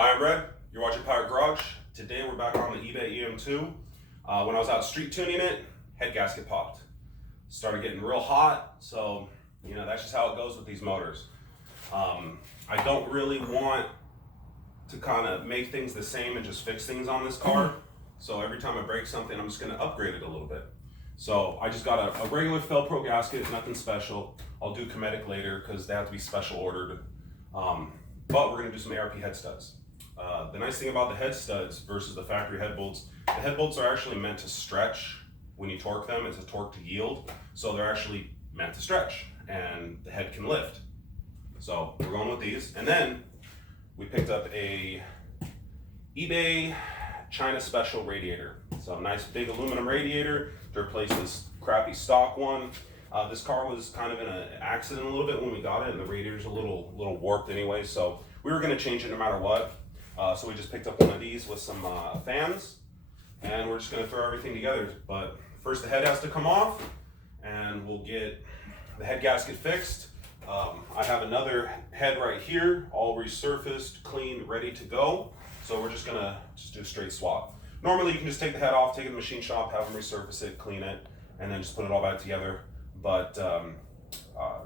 Hi, I'm Red. You're watching Pirate Garage. Today we're back on the eBay EM2. When I was out street tuning it, head gasket popped. Started getting real hot, so that's just how it goes with these motors. I don't really want to kind of make things the same and just fix things on this car. So every time I break something, I'm just going to upgrade it a little bit. So I just got a regular Felpro gasket, nothing special. I'll do Cometic later because they have to be special ordered. But we're going to do some ARP head studs. The nice thing about the head studs versus the factory head bolts, the head bolts are actually meant to stretch when you torque them. It's a torque to yield, so they're actually meant to stretch and the head can lift. So we're going with these. And then we picked up a eBay China special radiator. So a nice big aluminum radiator to replace this crappy stock one. This car was kind of in an accident a little bit when we got it, and the radiator's a little warped anyway, so we were going to change it no matter what. So we just picked up one of these with some fans, and we're just going to throw everything together. But first the head has to come off, and we'll get the head gasket fixed. I have another head right here, all resurfaced, clean, ready to go. So we're just going to do a straight swap. Normally you can just take the head off, take it to the machine shop, have them resurface it, clean it, and then just put it all back together. But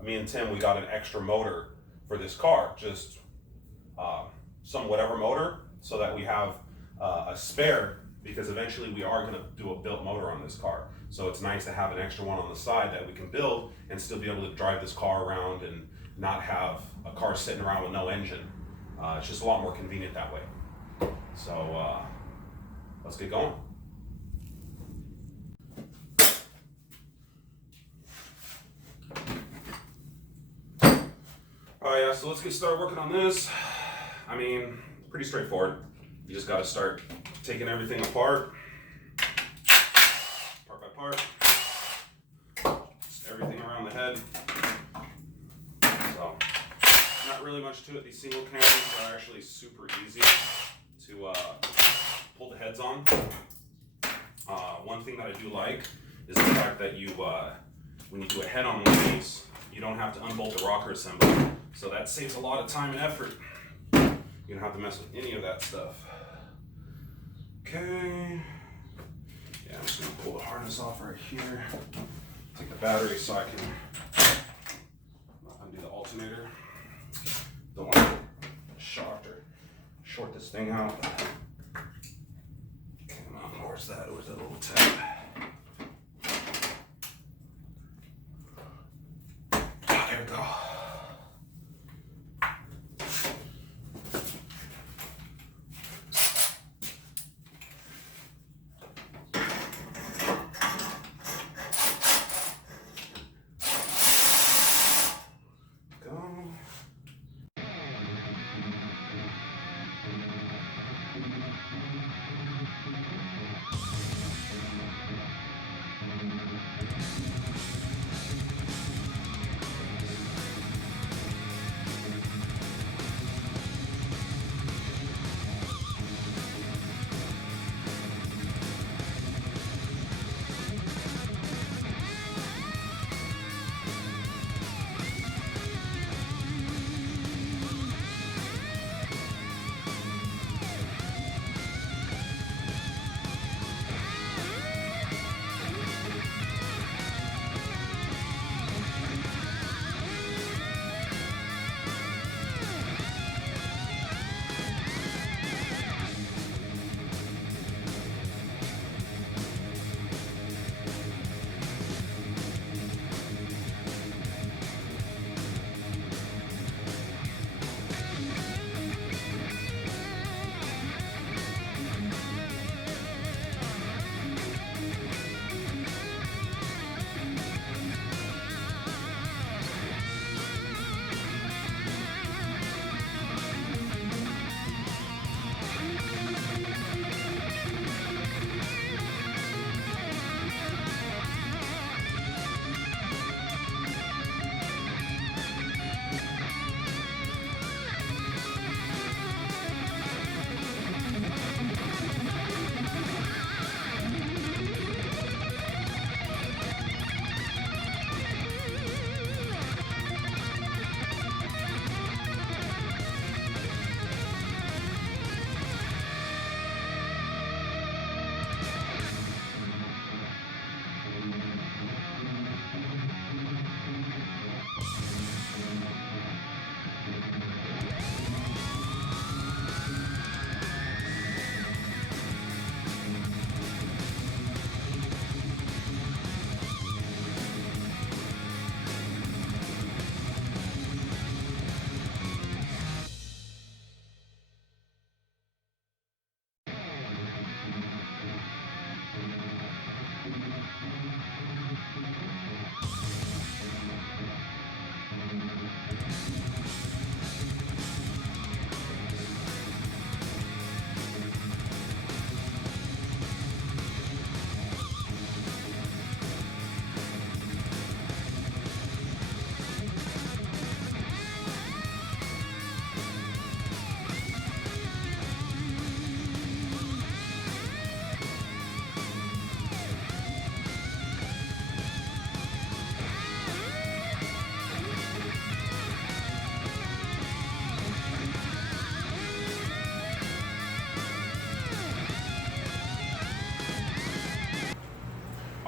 me and Tim, we got an extra motor for this car, just some whatever motor, so that we have a spare, because eventually we are going to do a built motor on this car. So it's nice to have an extra one on the side that we can build and still be able to drive this car around and not have a car sitting around with no engine. It's just a lot more convenient that way. So let's get going. Alright, yeah, so let's get started working on this. I mean, pretty straightforward. You just got to start taking everything apart, part by part, just everything around the head. So, not really much to it. These single cams are actually super easy to pull the heads on. One thing that I do like is the fact that you, when you do a head on one of these, you don't have to unbolt the rocker assembly. So that saves a lot of time and effort. You don't have to mess with any of that stuff. Okay. Yeah, I'm just gonna pull the harness off right here. Take the battery so I can undo the alternator. Don't want to get shocked or short this thing out. Come on, where's that? Where's that little tab? Oh, there we go.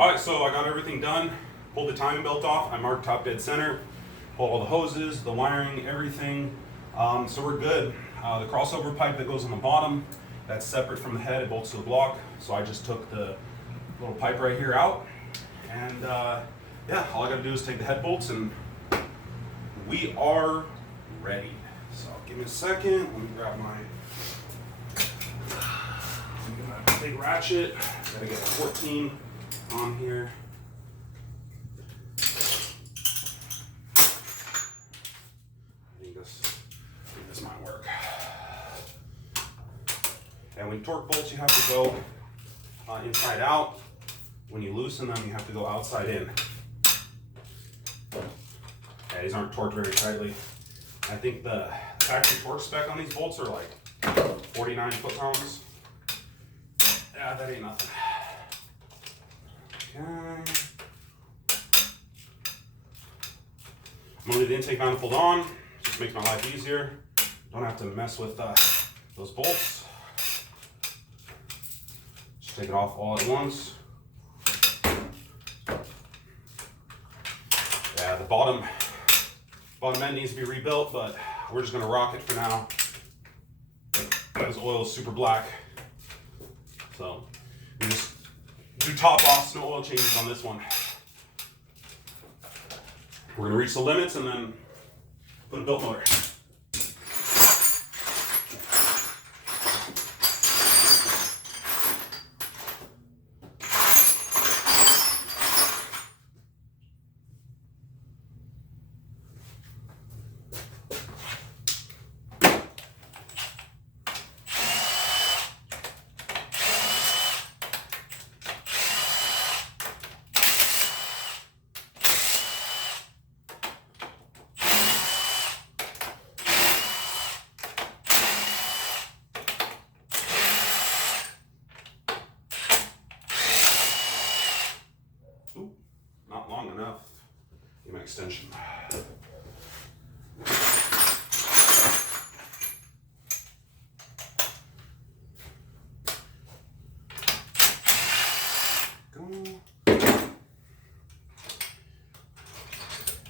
All right, so I got everything done. Pulled the timing belt off. I marked top dead center. Pulled all the hoses, the wiring, everything. So we're good. The crossover pipe that goes on the bottom, that's separate from the head. It bolts to the block. So I just took the little pipe right here out. And yeah, all I gotta do is take the head bolts and we are ready. So give me a second. Let me grab my big ratchet. Gotta get a 14 on here. I think this might work. And when you torque bolts, you have to go inside out. When you loosen them, you have to go outside in. Yeah, these aren't torqued very tightly. I think the factory torque spec on these bolts are like 49 foot-pounds. Yeah, that ain't nothing. Okay. I'm gonna leave the intake manifold on. Just makes my life easier. Don't have to mess with those bolts. Just take it off all at once. Yeah, the bottom end needs to be rebuilt, but we're just gonna rock it for now. This oil is super black. So we just do top offs, no oil changes on this one. We're gonna reach the limits and then put a billet motor. Not long enough. Give me an extension. Go.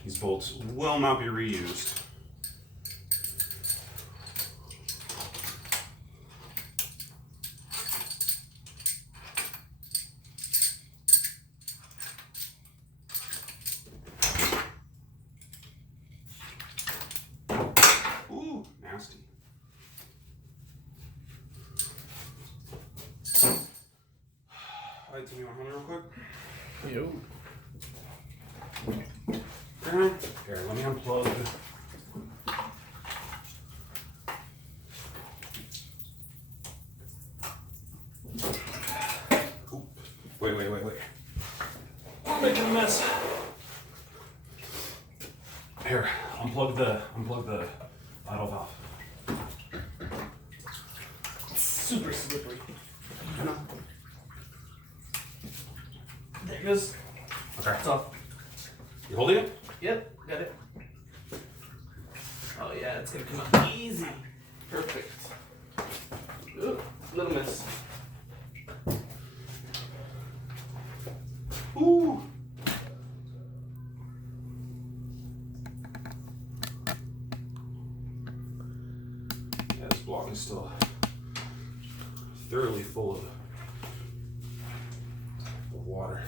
These bolts will not be reused. Nasty. Alright, tell me my honey real quick. Yo. Here, let me unplug. Ooh. Wait. I'm making a mess. Here, unplug the idle valve. Super slippery. I know. There it goes. Okay. It's off. You holding it? Yep, got it. Oh yeah, it's gonna come out easy. Perfect. Ooh, little miss. Ooh. Yeah, this block is still thoroughly full of water.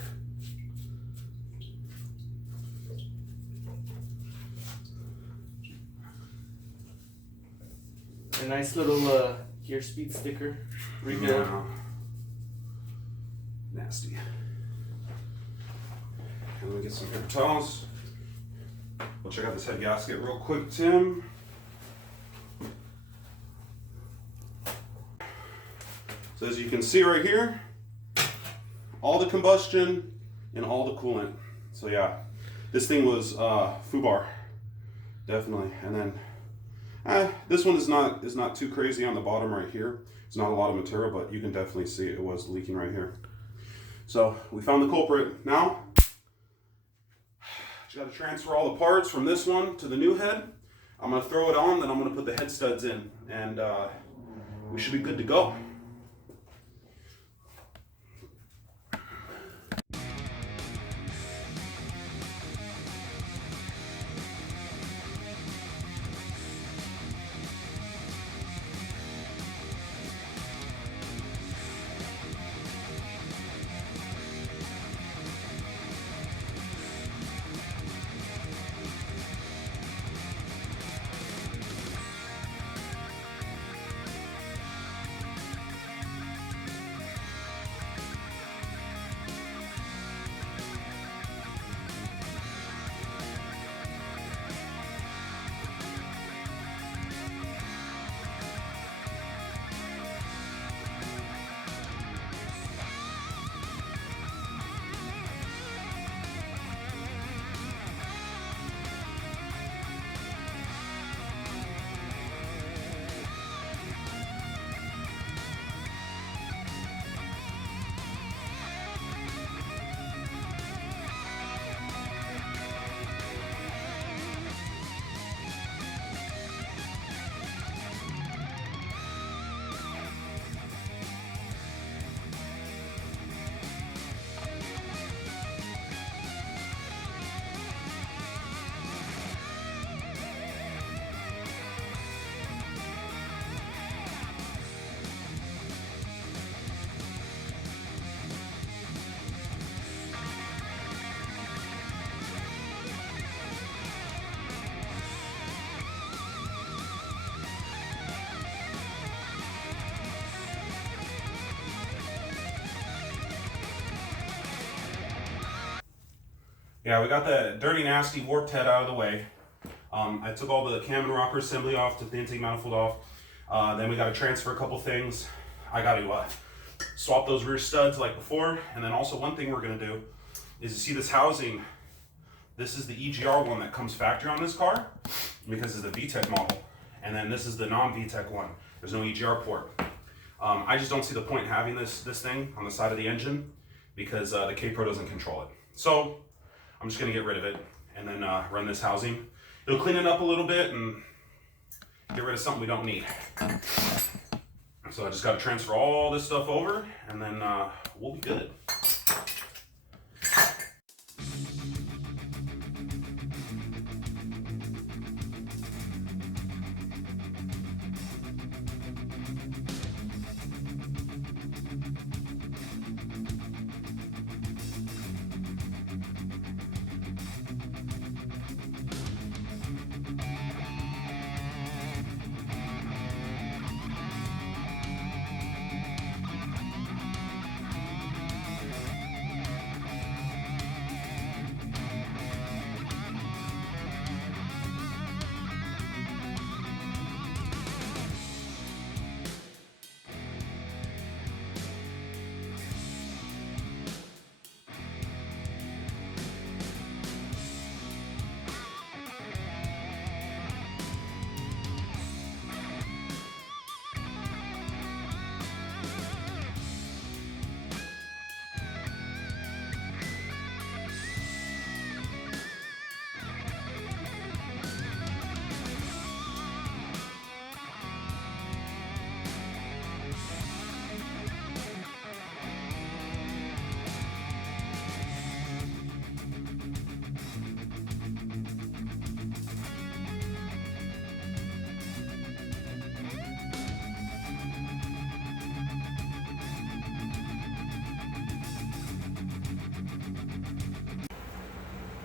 A nice little gear speed sticker. Rebuild. Yeah. Nasty. And let me get some paper towels. We'll check out this head gasket real quick, Tim. So as you can see right here, all the combustion and all the coolant. So yeah, this thing was FUBAR, definitely. And then this one is not too crazy on the bottom right here. It's not a lot of material, but you can definitely see it was leaking right here. So we found the culprit. Now, you got to transfer all the parts from this one to the new head. I'm gonna throw it on, then I'm gonna put the head studs in, and we should be good to go. Yeah, we got the dirty, nasty warped head out of the way. I took all the cam and rocker assembly off, took the intake manifold off. Then we got to transfer a couple things. I got to swap those rear studs like before. And then also one thing we're going to do is, you see this housing, this is the EGR one that comes factory on this car because it's the VTEC model. And then this is the non-VTEC one. There's no EGR port. I just don't see the point in having this thing on the side of the engine because the K-Pro doesn't control it. So I'm just gonna get rid of it and then run this housing. It'll clean it up a little bit and get rid of something we don't need. So I just gotta transfer all this stuff over and then we'll be good.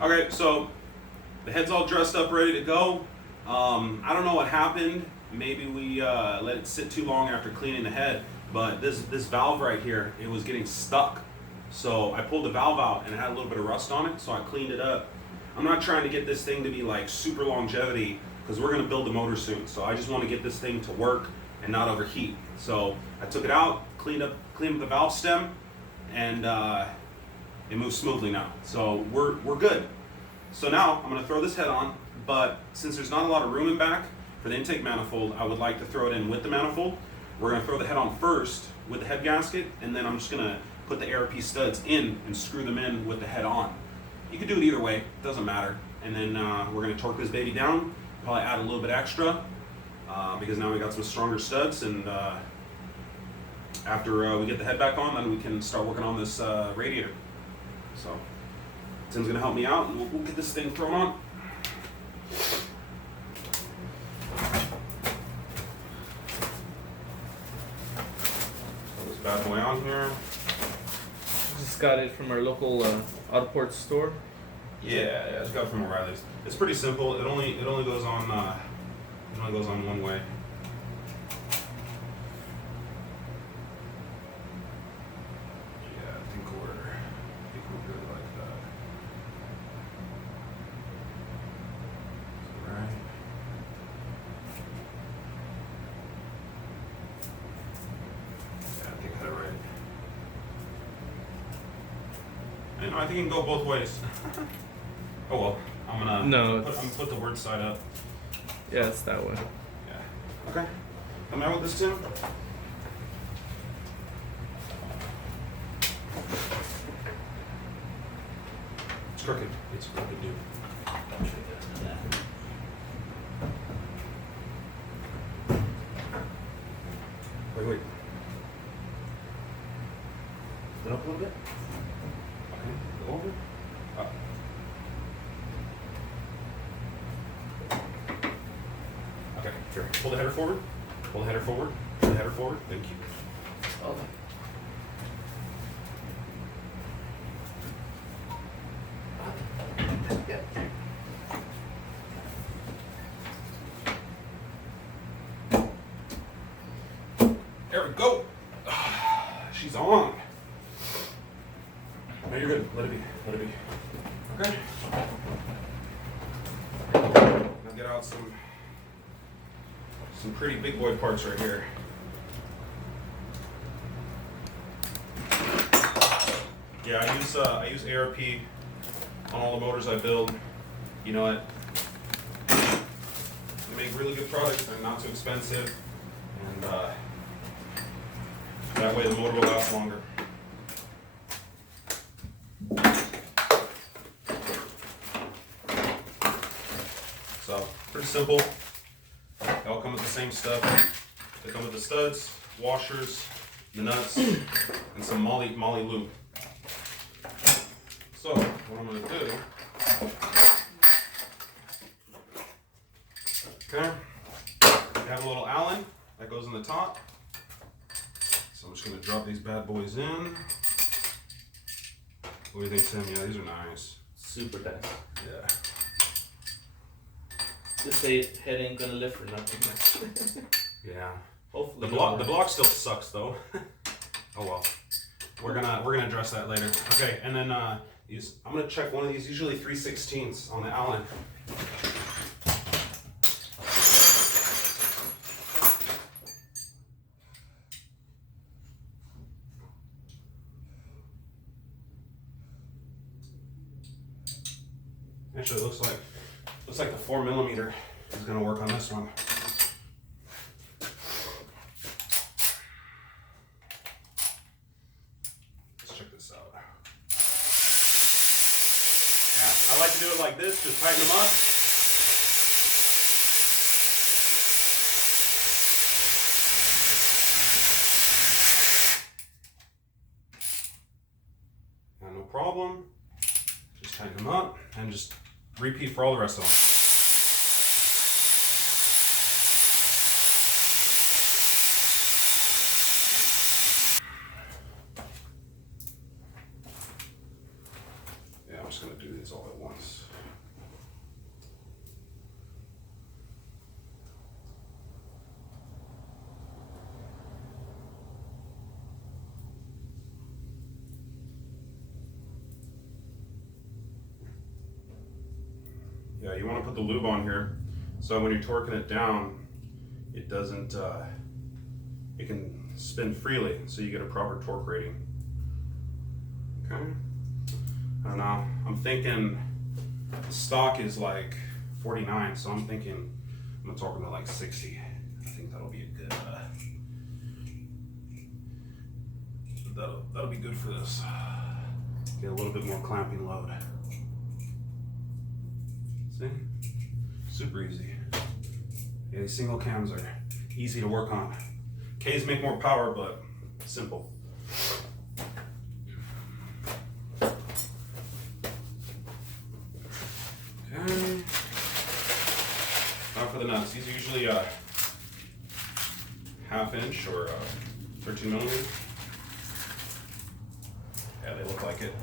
Okay, so the head's all dressed up, ready to go. I don't know what happened. Maybe we let it sit too long after cleaning the head, but this valve right here, it was getting stuck. So I pulled the valve out and it had a little bit of rust on it, so I cleaned it up. I'm not trying to get this thing to be like super longevity because we're gonna build the motor soon. So I just want to get this thing to work and not overheat. So I took it out, cleaned up the valve stem, and it moves smoothly now. So we're good. So now I'm gonna throw this head on, but since there's not a lot of room in back for the intake manifold, I would like to throw it in with the manifold. We're gonna throw the head on first with the head gasket, and then I'm just gonna put the ARP studs in and screw them in with the head on. You can do it either way, it doesn't matter. And then we're gonna torque this baby down, probably add a little bit extra, because now we got some stronger studs, and after we get the head back on, then we can start working on this radiator. So Tim's gonna help me out, and we'll get this thing thrown on. Throw this bad boy on here. Just got it from our local Autoport store. Yeah, I just got it from O'Reilly's. It's pretty simple. It only goes on one way. Yeah, I think we're good like that. Right. Yeah, I think I had it right. I think it can go both ways. Oh well, I'm gonna put the word side up. Yeah, it's that way. Yeah. Okay. Come out with this, Tim. It's crooked. It's crooked, dude. Wait. Put it up a little bit. Okay. Go over. Up. Okay. Here. Pull the header forward. Pull the header forward. Pull the header forward. Thank you. Okay. There we go. She's on. No, you're good. Let it be. Let it be. Okay. Now get out some pretty big boy parts right here. Yeah, I use ARP on all the motors I build. You know what? They make really good products. They're not too expensive, and that way the motor will last longer. So pretty simple. They all come with the same stuff. They come with the studs, washers, the nuts, and some moly lube. So what I'm going to do, okay, we have a little Allen that goes in the top. So I'm just going to drop these bad boys in. What do you think, Sam? Yeah, these are nice. Super nice. Yeah. Just say head ain't gonna lift for nothing. Yeah. Hopefully. The block still sucks though. Oh well. We're gonna address that later. Okay, and then I'm gonna check one of these, usually 3/16 on the Allen. Actually, it looks like the 4mm is gonna work on this one. Let's check this out. Yeah, I like to do it like this, just tighten them up. No problem. Just tighten them up and just repeat for all the rest of them. Yeah, I'm just going to do these all at once. Yeah, you want to put the lube on here so when you're torquing it down, it doesn't, it can spin freely so you get a proper torque rating. Okay. I don't know. I'm thinking the stock is like 49, so I'm thinking I'm gonna torque them at like 60. I think that'll be a good, that'll be good for this. Get a little bit more clamping load. See? Super easy. Yeah, these single cams are easy to work on. K's make more power, but simple. Okay. Now for the nuts. These are usually a 1/2 inch or 13mm. Yeah, they look like it.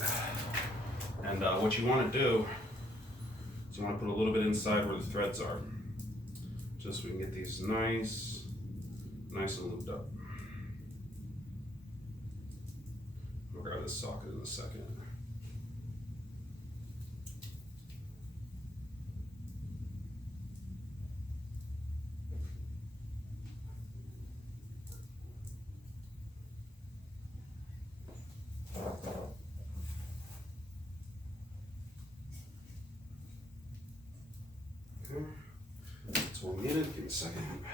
And what you want to do is you want to put a little bit inside where the threads are, just so we can get these nice and lubed up. I'll grab this socket in a second. Okay, that's what we needed. Give me a second.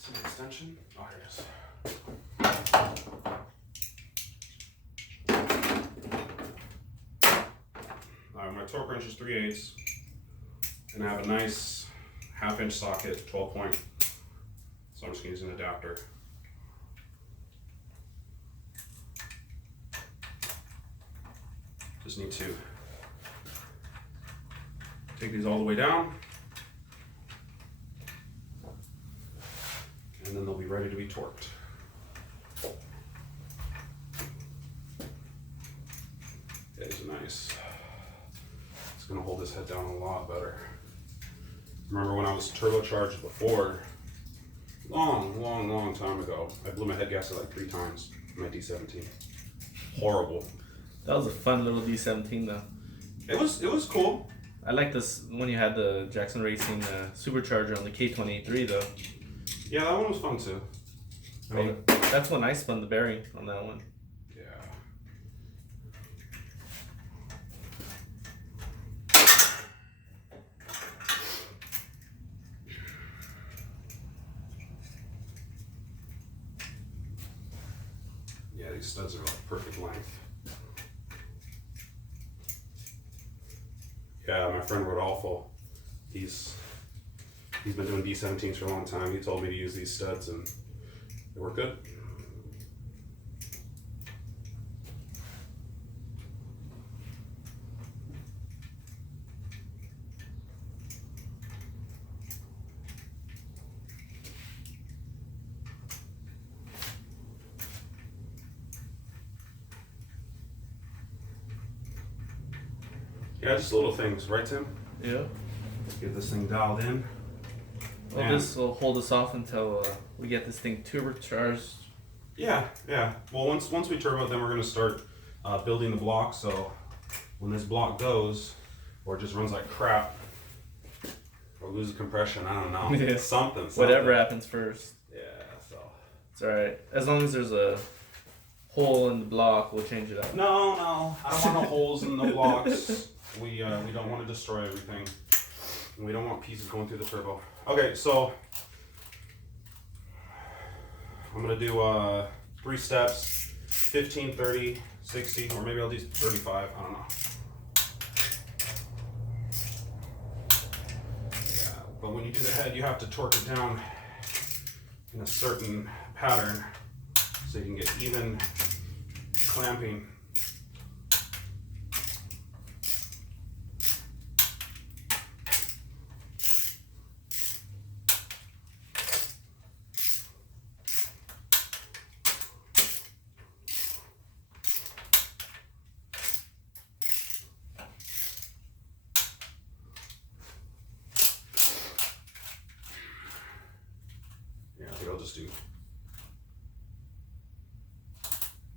Some extension. Oh, here it is. My torque wrench is 3/8, and I have a nice 1/2 inch socket, 12 point. So I'm just gonna use an adapter. Just need to take these all the way down, and then they'll be ready to be torqued. gonna hold this head down a lot better. Remember when I was turbocharged before, long time ago, I blew my head gasket like 3 times in my D17. Horrible. That was a fun little D17 though. It was cool. I like this when you had the Jackson Racing supercharger on the K28-3 though. Yeah, that one was fun too. I mean, That's when I spun the bearing on that one. yeah. Yeah, these studs are like perfect length. Yeah, my friend Rodolfo, he's been doing D17s for a long time. He told me to use these studs and they work good. Yeah, just little things, right, Tim? Yeah. Let's get this thing dialed in. Well, Man. this will hold us off until we get this thing turbocharged. Yeah. Well, once we turbo, then we're gonna start building the block. So when this block goes, or it just runs like crap, or loses compression, I don't know. Yeah. Something. Whatever happens first. Yeah. So. It's alright. As long as there's a hole in the block, we'll change it up. No. I don't want no holes in the blocks. We don't want to destroy everything. And we don't want pieces going through the turbo. Okay, so I'm gonna do 3 steps, 15, 30, 60, or maybe I'll do 35, I don't know. Yeah, but when you do the head, you have to torque it down in a certain pattern so you can get even clamping.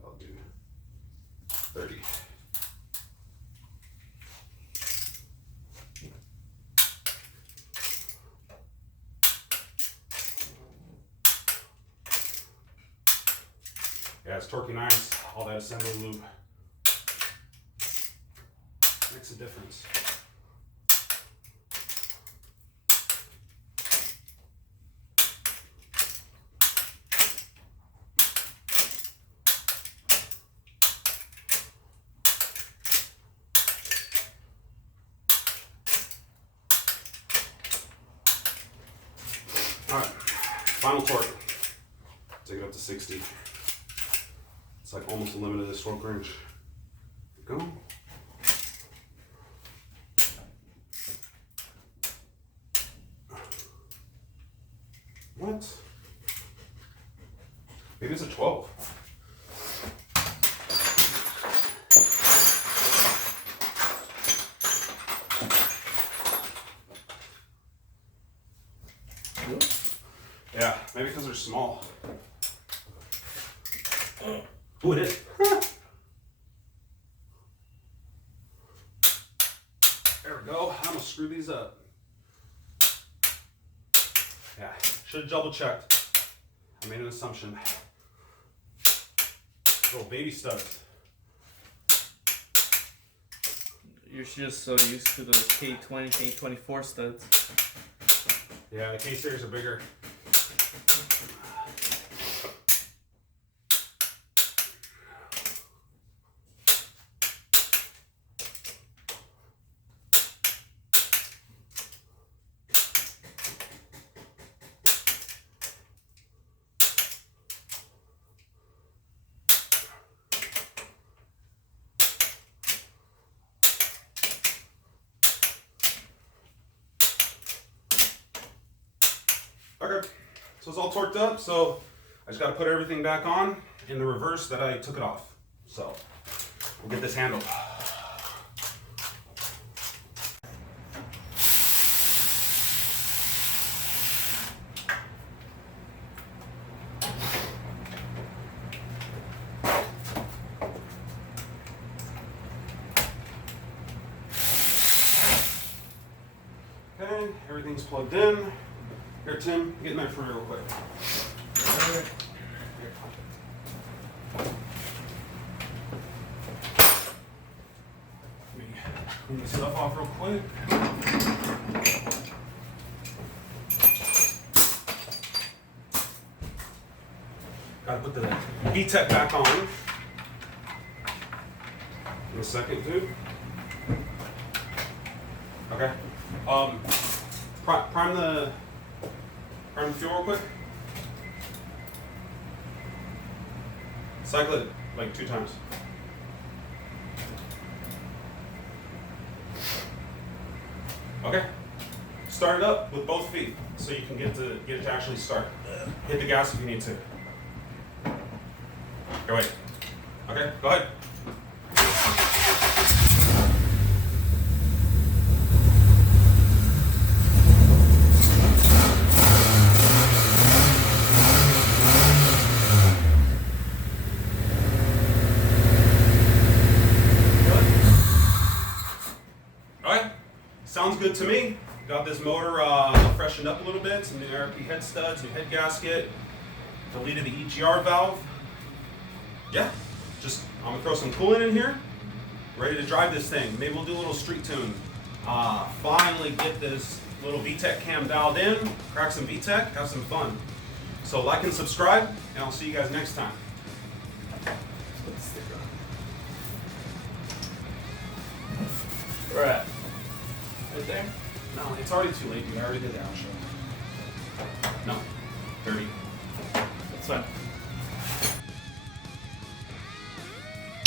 I'll do 30. Yeah, it's torquing nice. All that assembly lube makes a difference. All right, final torque. Take it up to 60. It's like almost the limit of this torque range. Go. What? Maybe it's a 12. Yeah, maybe because they're small. Oh, it is. There we go. I'm gonna screw these up. Yeah, should have double checked. I made an assumption. Little baby studs. You're just so used to those K20, K24 studs. Yeah, the K series are bigger. Okay, so it's all torqued up, so I just gotta put everything back on in the reverse that I took it off. So we'll get this handled. Okay, everything's plugged in. Here, Tim, get in there for me real quick. Here. Let me clean this stuff off real quick. Gotta put the VTEC back on. In a second, dude. Okay. Prime the fuel real quick. Cycle it like 2 times. Okay. Start it up with both feet so you can get it to actually start. Hit the gas if you need to. Okay, wait. Okay, go ahead. Sounds good to me. Got this motor freshened up a little bit, some new ARP head studs, new head gasket, deleted the EGR valve. Yeah, just I'm gonna throw some coolant in here, ready to drive this thing. Maybe we'll do a little street tune. Finally get this little VTEC cam dialed in, crack some VTEC, have some fun. So like and subscribe, and I'll see you guys next time. Put the sticker on. Where at? Right there? No, it's already too late, dude. I already did the outro. No, 30. That's fine.